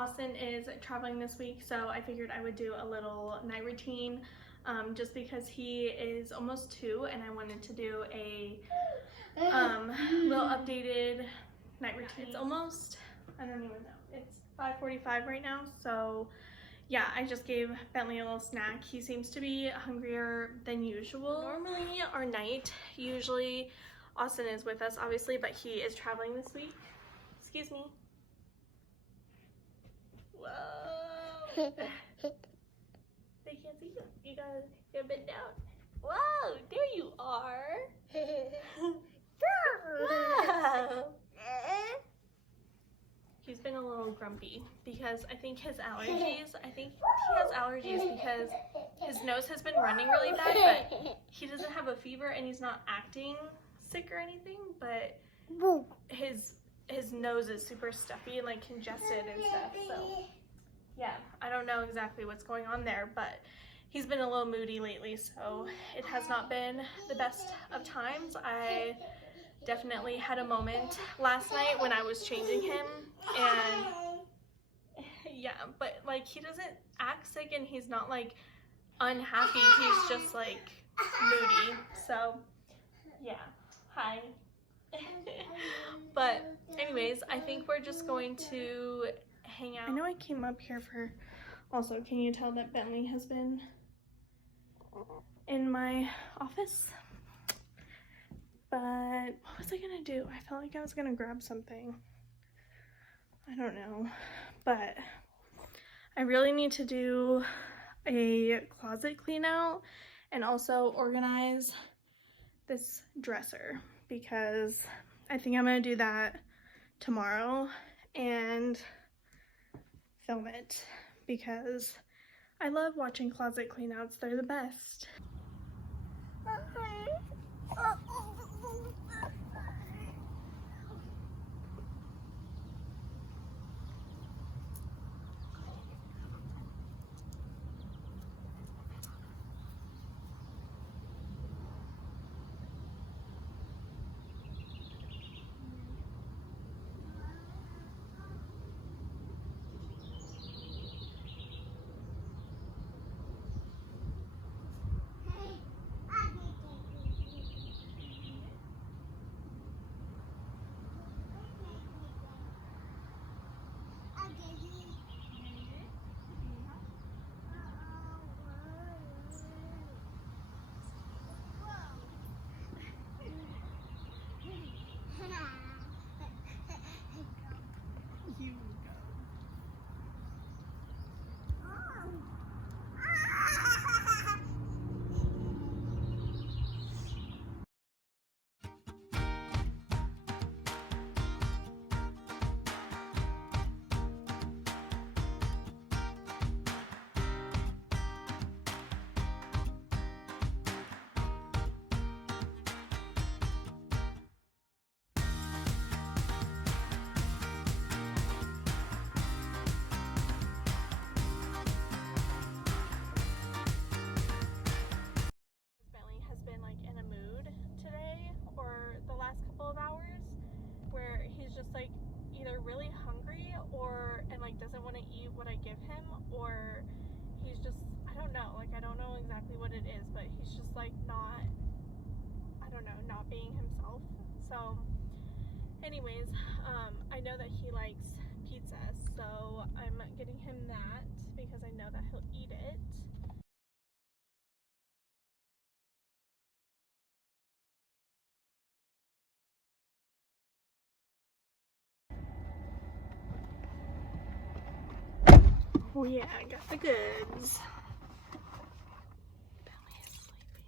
Austin is traveling this week, so I figured I would do a little night routine just because he is almost 2 and I wanted to do a little updated night routine. It's almost, I don't even know, it's 5:45 right now, so yeah, I just gave Bentley a little snack. He seems to be hungrier than usual. Normally our night, usually Austin is with us obviously, but he is traveling this week. Excuse me. Whoa. They can't see you. You gotta bend down. Whoa, there you are. Wow. He's been a little grumpy because I think his allergies, he has allergies because his nose has been running really bad, but he doesn't have a fever and he's not acting sick or anything, but his nose is super stuffy and like congested and stuff, so yeah, I don't know exactly what's going on there, but he's been a little moody lately, so it has not been the best of times. I definitely had a moment last night when I was changing him, and yeah, but like he doesn't act sick and he's not like unhappy, he's just like moody, so yeah, hi. But anyways, I think we're just going to hang out. I know I came up here for, also, can you tell that Bentley has been in my office? But what was I gonna do? I felt like I was gonna grab something. I don't know, but I really need to do a closet clean out and also organize this dresser because I think I'm gonna do that tomorrow and film it because I love watching closet clean outs. They're the best. Like either really hungry and like doesn't want to eat what I give him, or he's just, I don't know, like I don't know exactly what it is, but he's just like not, I don't know, not being himself. So anyways, I know that he likes pizza, so I'm getting him that because I know that he'll eat it. Oh yeah, I got the goods. Belly is sleeping.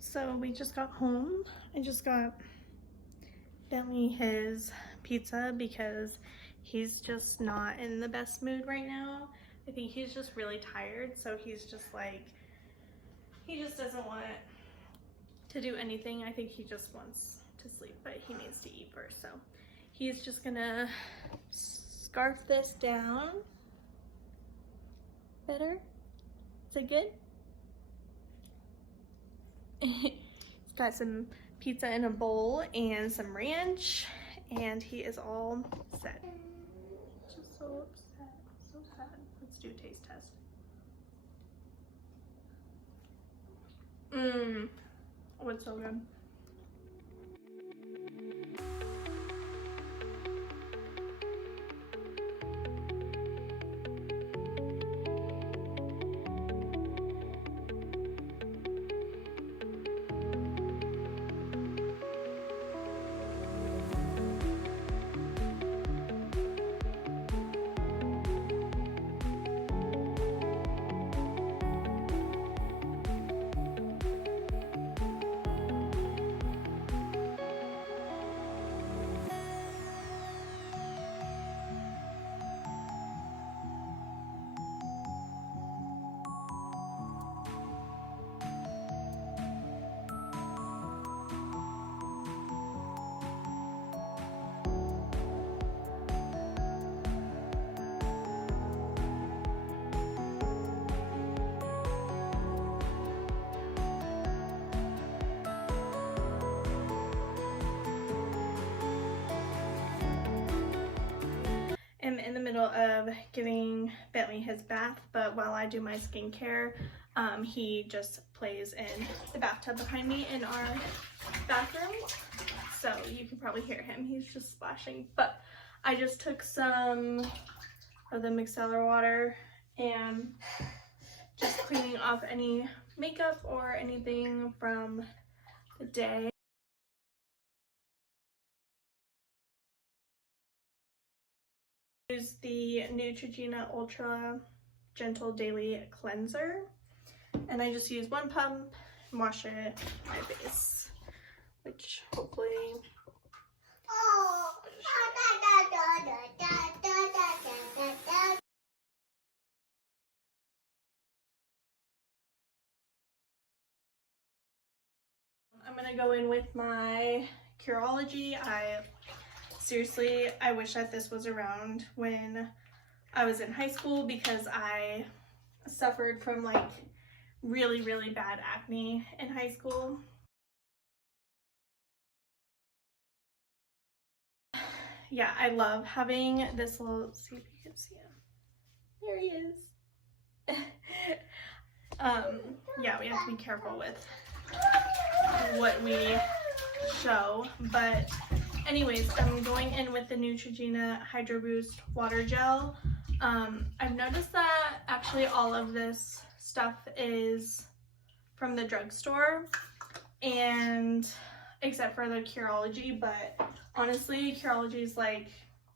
So we just got home. I just got Bentley his pizza because he's just not in the best mood right now. I think he's just really tired, so he's just like, he just doesn't want to do anything. I think he just wants to sleep, but he needs to eat first. So he's just gonna scarf this down. Better? Is it good? He's got some pizza in a bowl and some ranch, and he is all set. Just so upset, so sad. Let's do a taste test. Oh, it's so good. I'm in the middle of giving Bentley his bath, but while I do my skincare, he just plays in the bathtub behind me in our bathroom. So you can probably hear him. He's just splashing. But I just took some of the Micellar water and just cleaning off any makeup or anything from the day. Use the Neutrogena Ultra Gentle Daily Cleanser, and I just use one pump and wash it my face, which hopefully I'm gonna go in with my Curology. Seriously, I wish that this was around when I was in high school, because I suffered from like really, really bad acne in high school. Yeah, I love having this little, see if you can see him. There he is. Yeah, we have to be careful with what we show, but anyways, I'm going in with the Neutrogena Hydro Boost Water Gel. I've noticed that actually all of this stuff is from the drugstore, and except for the Curology, but honestly, Curology is like,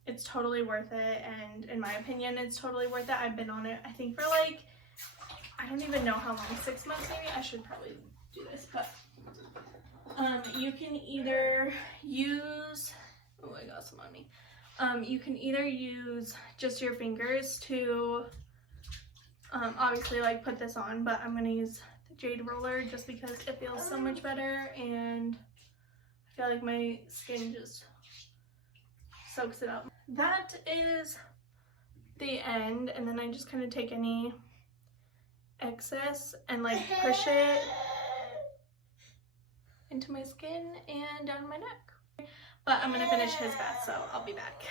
it's totally worth it, and in my opinion, it's totally worth it. I've been on it, I think, for like, I don't even know how long, 6 months maybe? I should probably do this, but you can either use, oh, I got some on me. You can either use just your fingers to obviously like put this on, but I'm gonna use the jade roller just because it feels so much better, and I feel like my skin just soaks it up. That is the end, and then I just kind of take any excess and like push it into my skin and down my neck. But I'm gonna finish his bath, so I'll be back.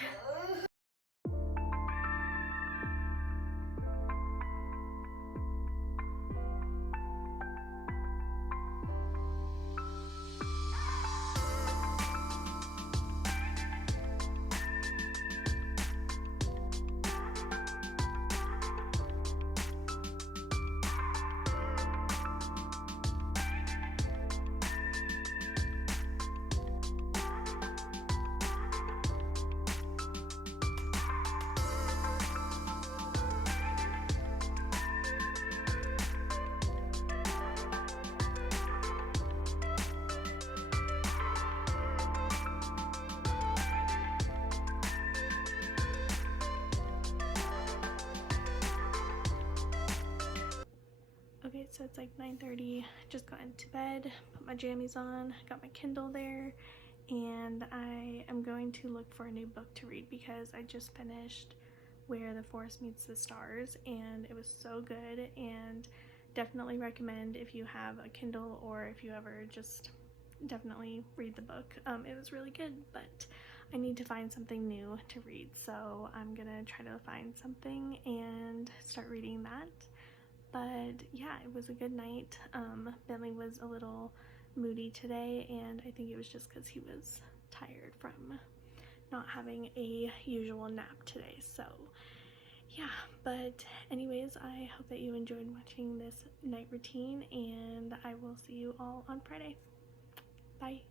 Friday, so it's like 9:30. Just got into bed, put my jammies on, got my Kindle there, and I am going to look for a new book to read because I just finished Where the Forest Meets the Stars, and it was so good, and definitely recommend if you have a Kindle or if you ever just definitely read the book. It was really good, but I need to find something new to read, so I'm gonna try to find something and start reading that. But yeah, it was a good night. Bentley was a little moody today, and I think it was just because he was tired from not having a usual nap today. So yeah, but anyways, I hope that you enjoyed watching this night routine, and I will see you all on Friday. Bye.